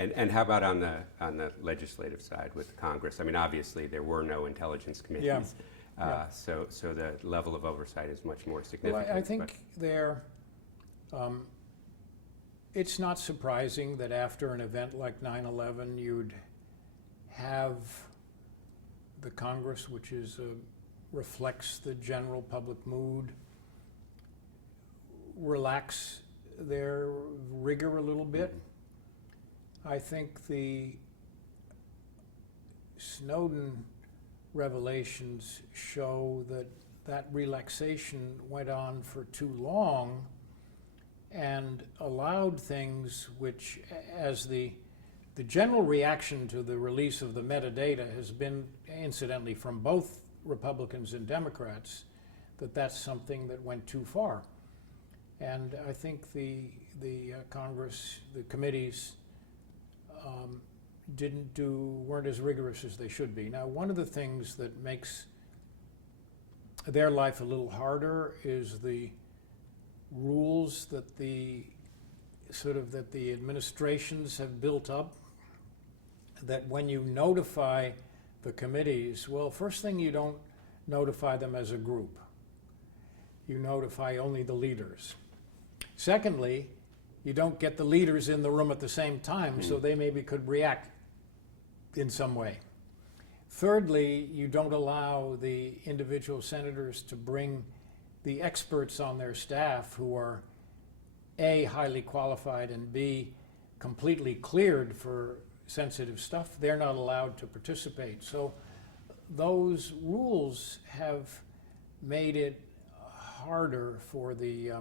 And how about on the legislative side with Congress? I mean, obviously there were no intelligence committees, so the level of oversight is much more significant. Well, I think it's not surprising that after an event like 9/11, you'd have the Congress, which reflects the general public mood, relax their rigor a little bit. I think the Snowden revelations show that relaxation went on for too long and allowed things which, as the general reaction to the release of the metadata has been, incidentally, from both Republicans and Democrats, that's something that went too far. And I think the Congress, the committees, weren't as rigorous as they should be. Now, one of the things that makes their life a little harder is the rules that the administrations have built up, that when you notify the committees, well, first thing, you don't notify them as a group. You notify only the leaders. Secondly, you don't get the leaders in the room at the same time, so they maybe could react in some way. Thirdly, you don't allow the individual senators to bring the experts on their staff who are A, highly qualified, and B, completely cleared for sensitive stuff. They're not allowed to participate. So those rules have made it harder for the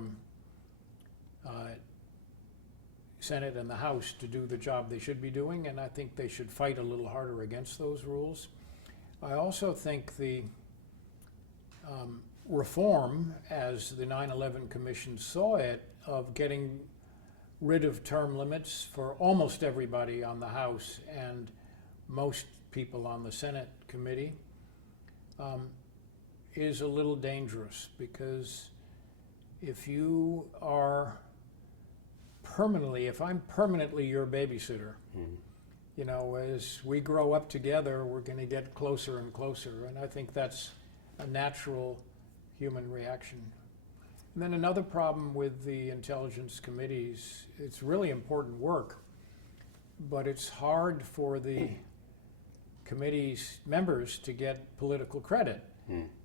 Senate and the House to do the job they should be doing, and I think they should fight a little harder against those rules. I also think the reform, as the 9/11 Commission saw it, of getting rid of term limits for almost everybody on the House and most people on the Senate committee, is a little dangerous, because if I'm permanently your babysitter, as we grow up together, we're going to get closer and closer, and I think that's a natural human reaction. And then another problem with the intelligence committees, it's really important work, but it's hard for the committee's members to get political credit,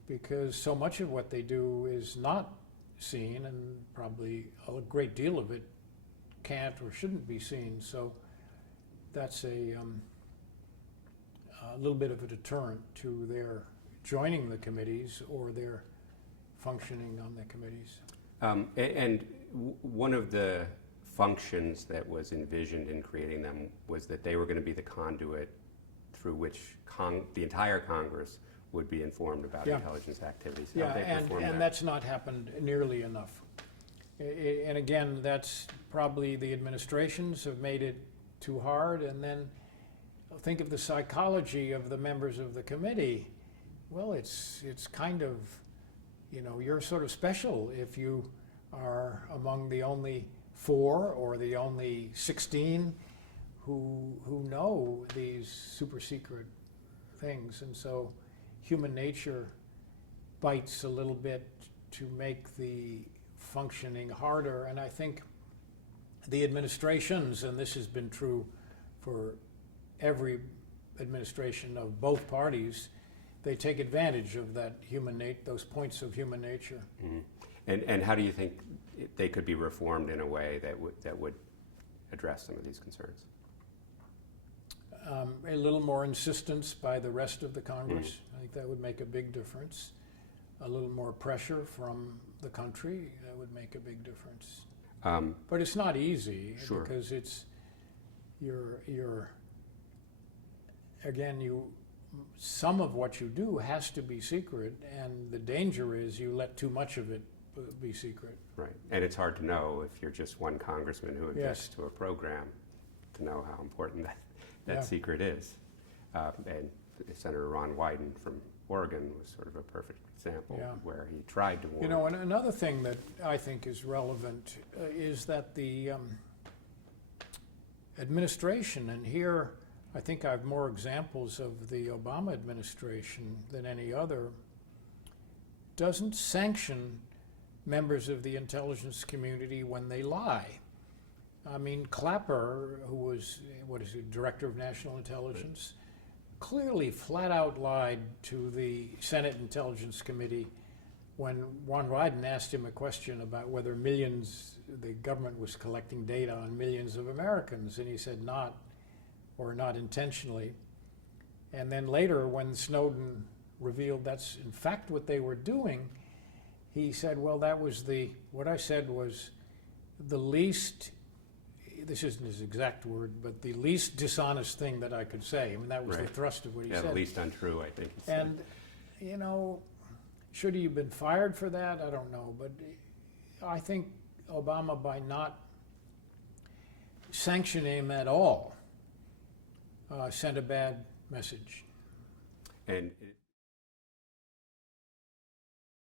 because so much of what they do is not seen, and probably a great deal of it can't or shouldn't be seen. So that's a little bit of a deterrent to their joining the committees or their functioning on the committees. And one of the functions that was envisioned in creating them was that they were going to be the conduit through which the entire Congress would be informed about intelligence activities. And that's not happened nearly enough. And again, that's probably the administrations have made it too hard. And then think of the psychology of the members of the committee. Well, it's kind of, you're sort of special if you are among the only 4 or the only 16 who know these super secret things. And so human nature bites a little bit to make the functioning harder. And I think the administrations, and this has been true for every administration of both parties, they take advantage of that those points of human nature. And how do you think they could be reformed in a way that would address some of these concerns? A little more insistence by the rest of the Congress. I think that would make a big difference. A little more pressure from the country, that would make a big difference. But it's not easy, because some of what you do has to be secret, and the danger is you let too much of it be secret. Right, and it's hard to know if you're just one congressman who objects to a program to know how important that secret is. And Senator Ron Wyden from Oregon was sort of a perfect example where he tried to warn. And another thing that I think is relevant is that the administration, and here I think I have more examples of the Obama administration than any other, doesn't sanction members of the intelligence community when they lie. I mean, Clapper, who was, Director of National Intelligence, clearly flat out lied to the Senate Intelligence Committee when Ron Wyden asked him a question about whether the government was collecting data on millions of Americans, and he said not intentionally. And then later, when Snowden revealed that's in fact what they were doing, he said, well, what I said was the least, this isn't his exact word, but the least dishonest thing that I could say. I mean, that was the thrust of what he said. Yeah, the least untrue, I think he said. And, you know, should he have been fired for that? I don't know. But I think Obama, by not sanctioning him at all, sent a bad message. And